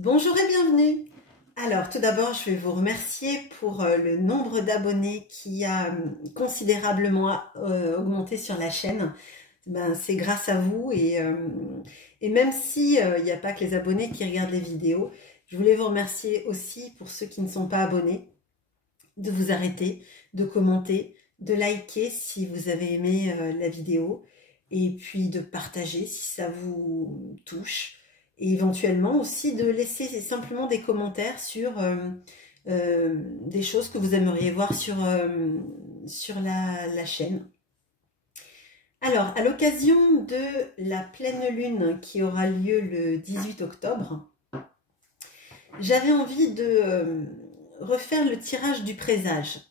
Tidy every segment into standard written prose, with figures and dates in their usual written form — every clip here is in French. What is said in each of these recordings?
Bonjour et bienvenue. Alors tout d'abord je vais vous remercier pour le nombre d'abonnés qui a considérablement augmenté sur la chaîne. C'est grâce à vous et même si il n'y a pas que les abonnés qui regardent les vidéos, je voulais vous remercier aussi pour ceux qui ne sont pas abonnés, de vous arrêter, de commenter, de liker si vous avez aimé la vidéo et puis de partager si ça vous touche. Et éventuellement aussi de laisser simplement des commentaires sur des choses que vous aimeriez voir sur la chaîne. Alors, à l'occasion de la pleine lune qui aura lieu le 18 octobre, j'avais envie de refaire le tirage du présage.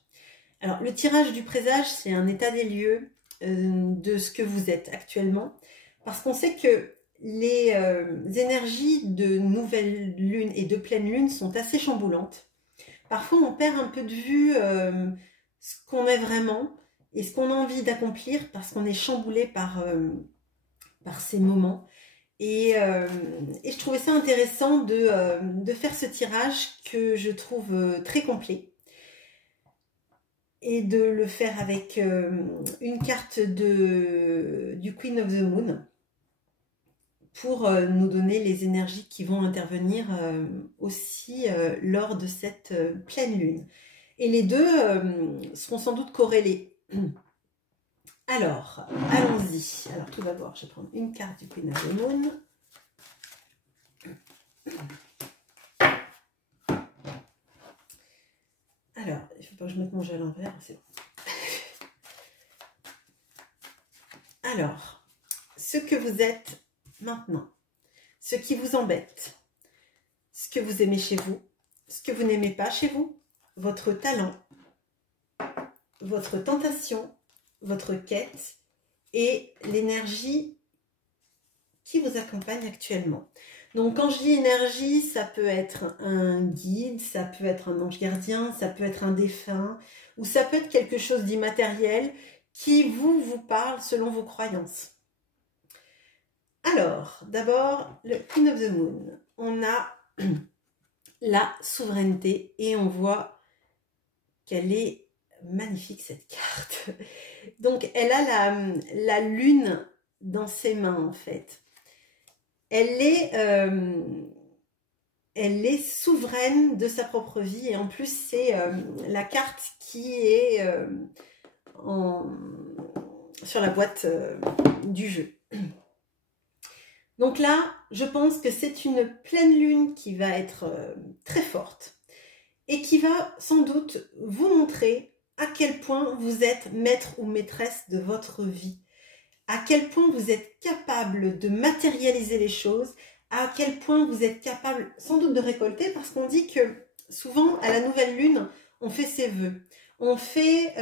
Alors, le tirage du présage, c'est un état des lieux de ce que vous êtes actuellement, parce qu'on sait que les énergies de nouvelle lune et de pleine lune sont assez chamboulantes. Parfois, on perd un peu de vue ce qu'on est vraiment et ce qu'on a envie d'accomplir parce qu'on est chamboulé par ces moments. Et je trouvais ça intéressant de faire ce tirage que je trouve très complet et de le faire avec une carte du Queen of the Moon, pour nous donner les énergies qui vont intervenir aussi lors de cette pleine lune. Et les deux seront sans doute corrélés. Alors, allons-y. Alors, tout d'abord, je vais prendre une carte du Queen of the Moon. Alors, il ne faut pas que je mette mon jeu à l'envers, c'est bon. Alors, ce que vous êtes maintenant, ce qui vous embête, ce que vous aimez chez vous, ce que vous n'aimez pas chez vous, votre talent, votre tentation, votre quête et l'énergie qui vous accompagne actuellement. Donc quand je dis énergie, ça peut être un guide, ça peut être un ange gardien, ça peut être un défunt, ou ça peut être quelque chose d'immatériel qui vous parle selon vos croyances. Alors, d'abord, le Queen of the Moon. On a la souveraineté et on voit qu'elle est magnifique, cette carte. Donc, elle a la lune dans ses mains, en fait. Elle est souveraine de sa propre vie et en plus, c'est la carte qui est sur la boîte du jeu. Donc là, je pense que c'est une pleine lune qui va être très forte et qui va sans doute vous montrer à quel point vous êtes maître ou maîtresse de votre vie, à quel point vous êtes capable de matérialiser les choses, à quel point vous êtes capable sans doute de récolter, parce qu'on dit que souvent à la nouvelle lune, on fait ses vœux, on fait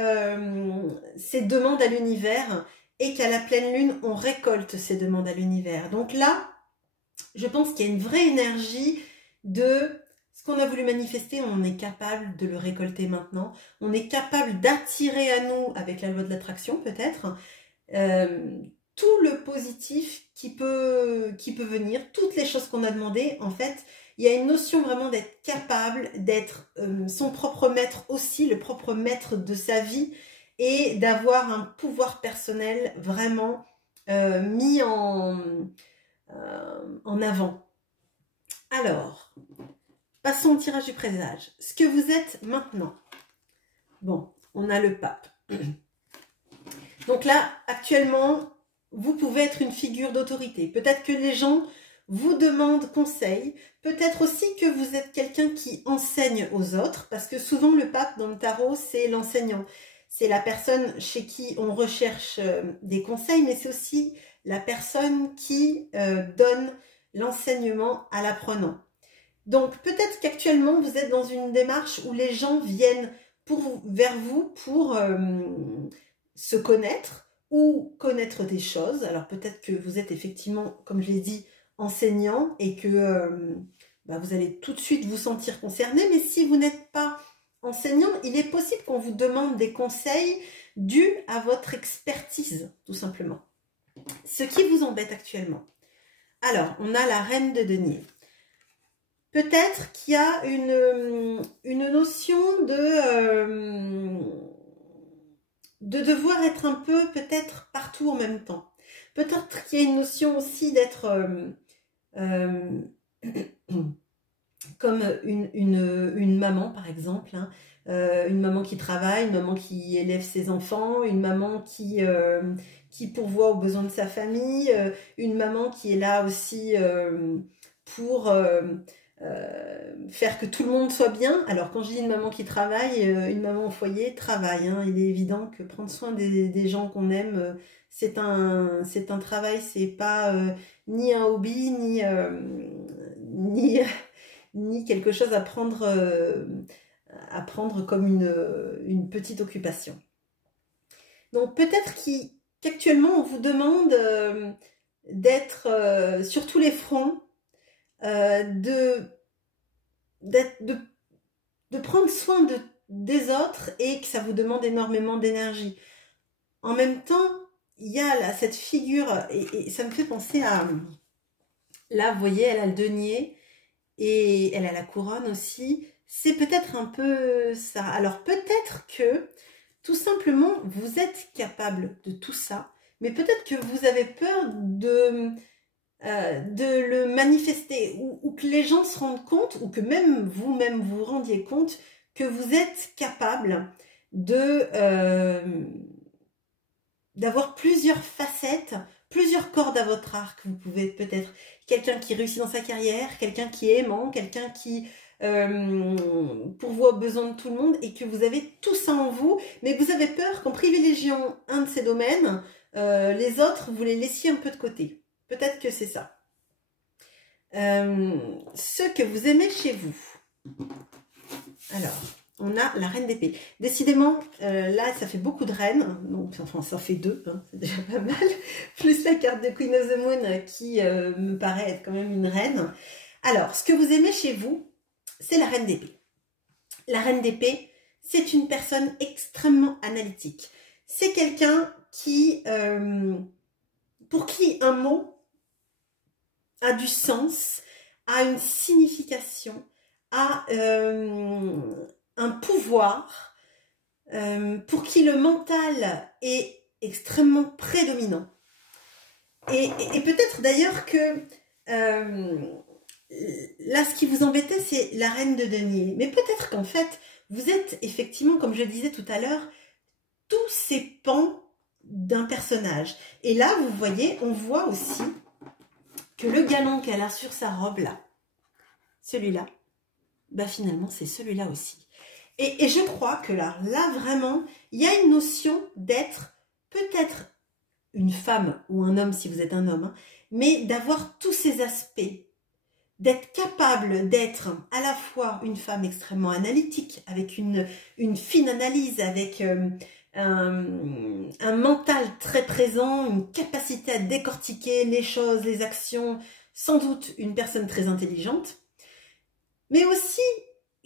ses demandes à l'univers, et qu'à la pleine lune, on récolte ces demandes à l'univers. Donc là, je pense qu'il y a une vraie énergie de ce qu'on a voulu manifester, on est capable de le récolter maintenant. On est capable d'attirer à nous, avec la loi de l'attraction peut-être, tout le positif qui peut venir, toutes les choses qu'on a demandées. En fait, il y a une notion vraiment d'être capable, d'être son propre maître aussi, le propre maître de sa vie, et d'avoir un pouvoir personnel vraiment mis en avant. Alors, passons au tirage du présage. Ce que vous êtes maintenant. Bon, on a le pape. Donc là, actuellement, vous pouvez être une figure d'autorité. Peut-être que les gens vous demandent conseil. Peut-être aussi que vous êtes quelqu'un qui enseigne aux autres, parce que souvent le pape dans le tarot, c'est l'enseignant. C'est la personne chez qui on recherche des conseils, mais c'est aussi la personne qui donne l'enseignement à l'apprenant. Donc peut-être qu'actuellement vous êtes dans une démarche où les gens viennent vers vous pour se connaître ou connaître des choses. Alors peut-être que vous êtes effectivement, comme je l'ai dit, enseignant et que vous allez tout de suite vous sentir concerné, mais si vous n'êtes pas enseignant, il est possible qu'on vous demande des conseils dus à votre expertise, tout simplement. Ce qui vous embête actuellement. Alors, on a la reine de denier. peut-être qu'il y a une notion de devoir être un peu peut-être partout en même temps. Peut-être qu'il y a une notion aussi d'être comme une maman par exemple, hein, une maman qui travaille, une maman qui élève ses enfants, une maman qui pourvoit aux besoins de sa famille, une maman qui est là aussi pour faire que tout le monde soit bien. Alors quand je dis une maman qui travaille, une maman au foyer travaille, hein. Il est évident que prendre soin des gens qu'on aime, c'est un travail, c'est pas ni un hobby, ni quelque chose à prendre comme une petite occupation. Donc peut-être qu'actuellement on vous demande d'être sur tous les fronts, de prendre soin des autres et que ça vous demande énormément d'énergie. En même temps, il y a là cette figure, et ça me fait penser à... Là, vous voyez, elle a le denier et elle a la couronne aussi. C'est peut-être un peu ça. Alors peut-être que, tout simplement, vous êtes capable de tout ça, mais peut-être que vous avez peur de le manifester, ou que les gens se rendent compte, ou que même vous-même vous rendiez compte que vous êtes capable d'avoir plusieurs facettes, plusieurs cordes à votre arc. Vous pouvez être peut-être quelqu'un qui réussit dans sa carrière, quelqu'un qui est aimant, quelqu'un qui pourvoit aux besoins de tout le monde, et que vous avez tout ça en vous, mais que vous avez peur qu'en privilégiant un de ces domaines, les autres, vous les laissiez un peu de côté. Peut-être que c'est ça. Ce que vous aimez chez vous. Alors, on a la reine d'épée. Décidément, là, ça fait beaucoup de reines. Donc, enfin, ça fait 2, hein, c'est déjà pas mal. Plus la carte de Queen of the Moon qui me paraît être quand même une reine. Alors, ce que vous aimez chez vous, c'est la reine d'épée. La reine d'épée, c'est une personne extrêmement analytique. C'est quelqu'un qui, pour qui un mot a du sens, a une signification, a un pouvoir, pour qui le mental est extrêmement prédominant. Et peut-être d'ailleurs que là, ce qui vous embêtait, c'est la reine de denier. Mais peut-être qu'en fait, vous êtes effectivement, comme je le disais tout à l'heure, tous ces pans d'un personnage. Et là, vous voyez, on voit aussi que le galon qu'elle a sur sa robe là, celui-là, bah finalement c'est celui-là aussi. Et je crois que là vraiment, il y a une notion d'être peut-être une femme ou un homme si vous êtes un homme, hein, mais d'avoir tous ces aspects, d'être capable d'être à la fois une femme extrêmement analytique, avec une fine analyse, avec un mental très présent, une capacité à décortiquer les choses, les actions, sans doute une personne très intelligente, mais aussi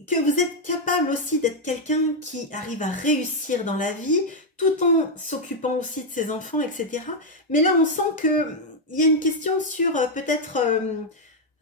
que vous êtes capable aussi d'être quelqu'un qui arrive à réussir dans la vie, tout en s'occupant aussi de ses enfants, etc. Mais là, on sent qu'il y a une question sur peut-être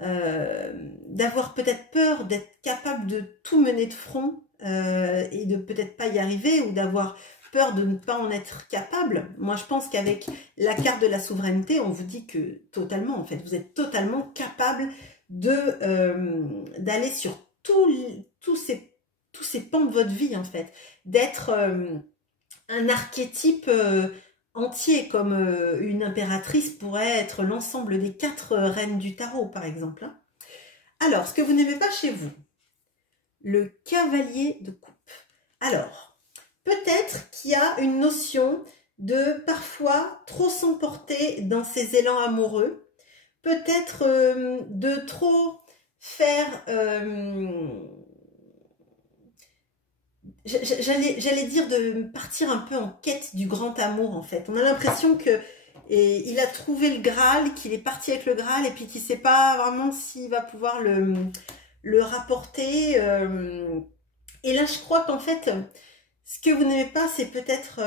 d'avoir peut-être peur d'être capable de tout mener de front et de peut-être pas y arriver, ou d'avoir peur de ne pas en être capable. Moi, je pense qu'avec la carte de la souveraineté, on vous dit que totalement, en fait, vous êtes totalement capable d'aller sur tous ces pans de votre vie, en fait, d'être un archétype entier, comme une impératrice pourrait être l'ensemble des 4 reines du tarot, par exemple. Hein. Alors, ce que vous n'aimez pas chez vous, le cavalier de coupe. Alors, peut-être qu'il y a une notion de parfois trop s'emporter dans ses élans amoureux, peut-être de trop faire, j'allais dire de partir un peu en quête du grand amour en fait. On a l'impression que il a trouvé le Graal, qu'il est parti avec le Graal et puis qu'il ne sait pas vraiment s'il va pouvoir le rapporter. Et là, je crois qu'en fait, ce que vous n'aimez pas, c'est peut-être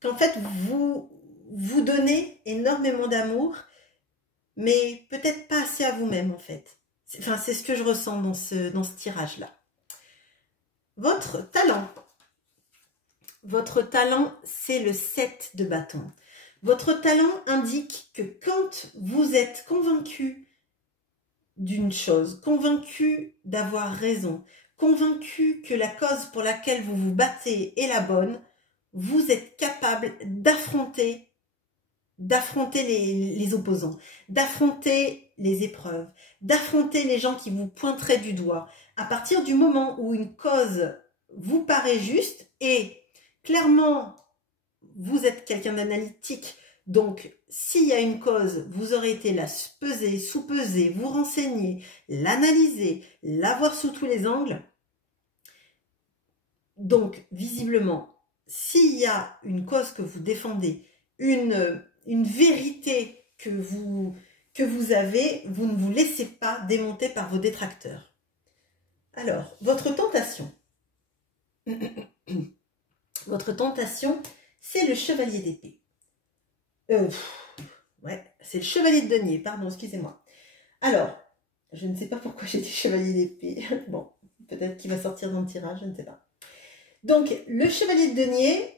qu'en fait, vous donnez énormément d'amour, mais peut-être pas assez à vous-même, en fait. Enfin, c'est ce que je ressens dans ce tirage-là. Votre talent. Votre talent, c'est le 7 de bâton. Votre talent indique que quand vous êtes convaincu d'une chose, convaincu d'avoir raison, convaincu que la cause pour laquelle vous vous battez est la bonne, vous êtes capable d'affronter les opposants, d'affronter les épreuves, d'affronter les gens qui vous pointeraient du doigt. À partir du moment où une cause vous paraît juste, et clairement, vous êtes quelqu'un d'analytique, donc s'il y a une cause, vous aurez été la peser, sous-peser, vous renseigner, l'analyser, la voir sous tous les angles. Donc, visiblement, s'il y a une cause que vous défendez, une vérité que vous avez, vous ne vous laissez pas démonter par vos détracteurs. Alors, votre tentation. Votre tentation, c'est le chevalier d'épée. Ouais, c'est le chevalier de denier, pardon, excusez-moi. Alors, je ne sais pas pourquoi j'ai dit chevalier d'épée. Bon, peut-être qu'il va sortir dans le tirage, je ne sais pas. Donc, le chevalier de denier,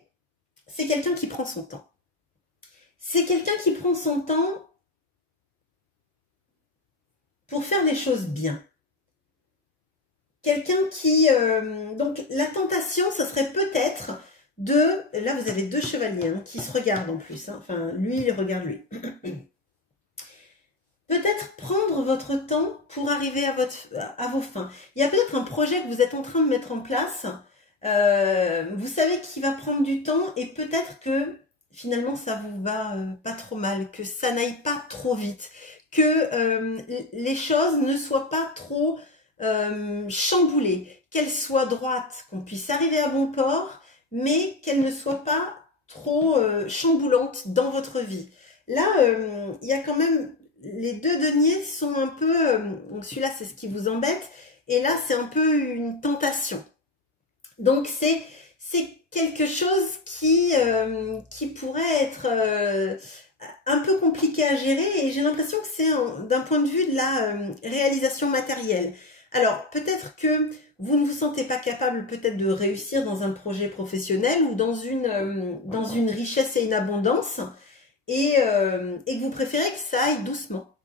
c'est quelqu'un qui prend son temps. C'est quelqu'un qui prend son temps pour faire les choses bien. Quelqu'un qui... donc, la tentation, ce serait peut-être de... Là, vous avez deux chevaliers hein, qui se regardent en plus. Hein. Enfin, lui, il regarde lui. Peut-être prendre votre temps pour arriver à vos fins. Il y a peut-être un projet que vous êtes en train de mettre en place. Vous savez qu'il va prendre du temps et peut-être que finalement ça vous va pas trop mal, que ça n'aille pas trop vite, que les choses ne soient pas trop chamboulées, qu'elles soient droites, qu'on puisse arriver à bon port, mais qu'elles ne soient pas trop chamboulantes dans votre vie. Là, il y a quand même... Les deux deniers sont un peu... donc celui-là, c'est ce qui vous embête. Et là, c'est un peu une tentation. Donc, c'est quelque chose qui pourrait être un peu compliqué à gérer. Et j'ai l'impression que c'est d'un point de vue de la réalisation matérielle. Alors, peut-être que vous ne vous sentez pas capable peut-être de réussir dans un projet professionnel ou dans une richesse et une abondance. Et que vous préférez que ça aille doucement,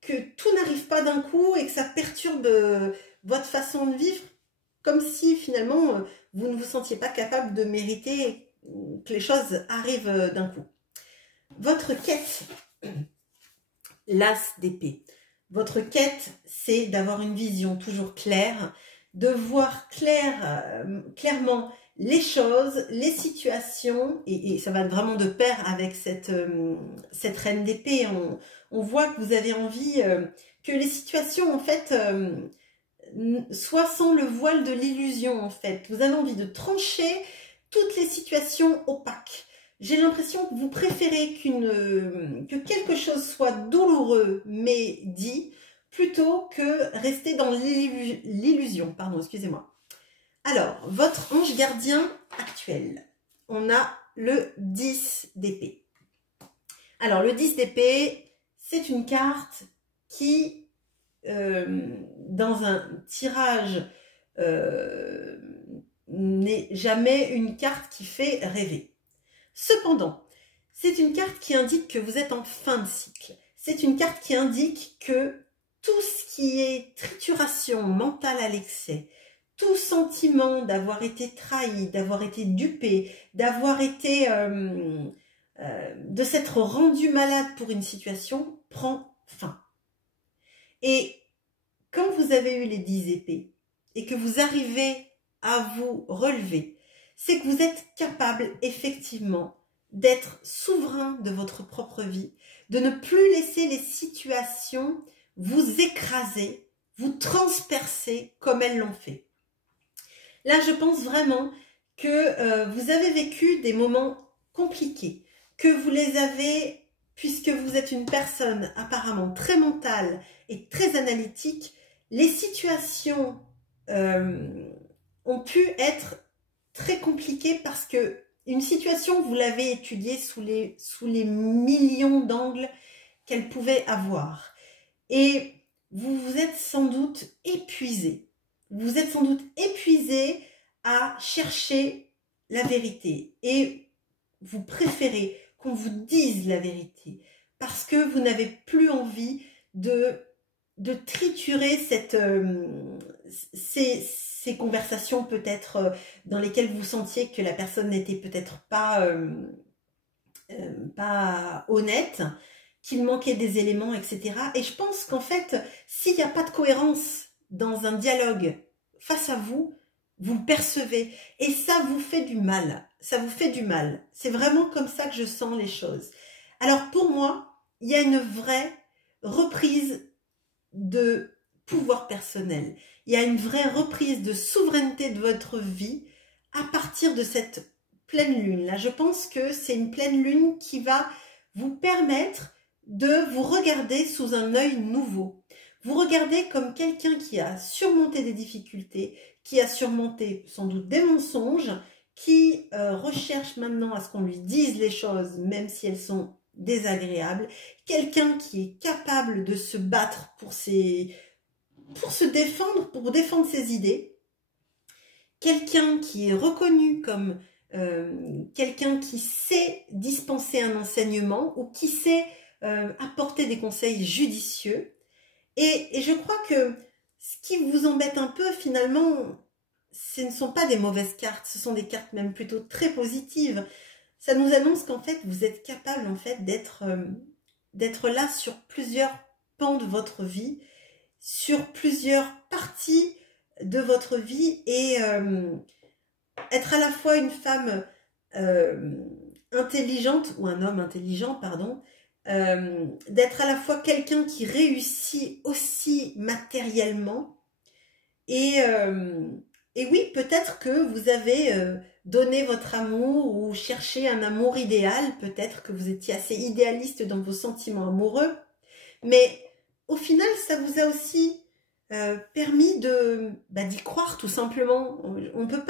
que tout n'arrive pas d'un coup et que ça perturbe votre façon de vivre, comme si finalement vous ne vous sentiez pas capable de mériter que les choses arrivent d'un coup. Votre quête, l'as d'épée, votre quête, c'est d'avoir une vision toujours claire, de voir clairement les choses, les situations, et ça va vraiment de pair avec cette reine d'épée. On voit que vous avez envie que les situations, en fait, soient sans le voile de l'illusion, en fait. Vous avez envie de trancher toutes les situations opaques. J'ai l'impression que vous préférez que quelque chose soit douloureux, mais dit, plutôt que rester dans l'illusion. Pardon, excusez-moi. Alors, votre ange gardien actuel, on a le 10 d'épée. Alors, le 10 d'épée, c'est une carte qui, dans un tirage, n'est jamais une carte qui fait rêver. Cependant, c'est une carte qui indique que vous êtes en fin de cycle. C'est une carte qui indique que tout ce qui est trituration mentale à l'excès, tout sentiment d'avoir été trahi, d'avoir été dupé, d'avoir été... de s'être rendu malade pour une situation, prend fin. Et quand vous avez eu les 10 épées et que vous arrivez à vous relever, c'est que vous êtes capable effectivement d'être souverain de votre propre vie, de ne plus laisser les situations vous écraser, vous transpercer comme elles l'ont fait. Là, je pense vraiment que vous avez vécu des moments compliqués, que vous les avez, puisque vous êtes une personne apparemment très mentale et très analytique, les situations ont pu être très compliquées parce que une situation, vous l'avez étudiée sous les millions d'angles qu'elle pouvait avoir. Et vous vous êtes sans doute épuisé. Vous êtes sans doute épuisé à chercher la vérité et vous préférez qu'on vous dise la vérité parce que vous n'avez plus envie de triturer ces conversations peut-être dans lesquelles vous sentiez que la personne n'était peut-être pas honnête, qu'il manquait des éléments, etc. Et je pense qu'en fait, s'il n'y a pas de cohérence dans un dialogue face à vous, vous le percevez. Et ça vous fait du mal. Ça vous fait du mal. C'est vraiment comme ça que je sens les choses. Alors pour moi, il y a une vraie reprise de pouvoir personnel. Il y a une vraie reprise de souveraineté de votre vie à partir de cette pleine lune. Là, je pense que c'est une pleine lune qui va vous permettre de vous regarder sous un œil nouveau. Vous regardez comme quelqu'un qui a surmonté des difficultés, qui a surmonté sans doute des mensonges, qui recherche maintenant à ce qu'on lui dise les choses, même si elles sont désagréables. Quelqu'un qui est capable de se battre pour se défendre, pour défendre ses idées. Quelqu'un qui est reconnu comme quelqu'un qui sait dispenser un enseignement ou qui sait apporter des conseils judicieux. Et je crois que ce qui vous embête un peu finalement, ce ne sont pas des mauvaises cartes, ce sont des cartes même plutôt très positives. Ça nous annonce qu'en fait vous êtes capable en fait d'être là sur plusieurs pans de votre vie, sur plusieurs parties de votre vie et être à la fois une femme intelligente, ou un homme intelligent, pardon, d'être à la fois quelqu'un qui réussit aussi matériellement. Et oui, peut-être que vous avez donné votre amour ou cherché un amour idéal, peut-être que vous étiez assez idéaliste dans vos sentiments amoureux, mais au final, ça vous a aussi permis d'y croire tout simplement. On peut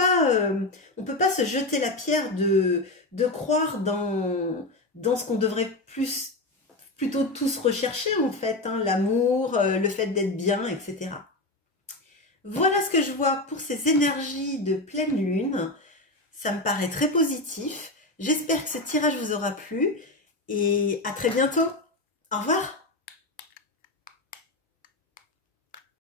pas se jeter la pierre de croire dans ce qu'on devrait plutôt tous rechercher en fait, hein, l'amour, le fait d'être bien, etc. Voilà ce que je vois pour ces énergies de pleine lune. Ça me paraît très positif. J'espère que ce tirage vous aura plu et à très bientôt. Au revoir.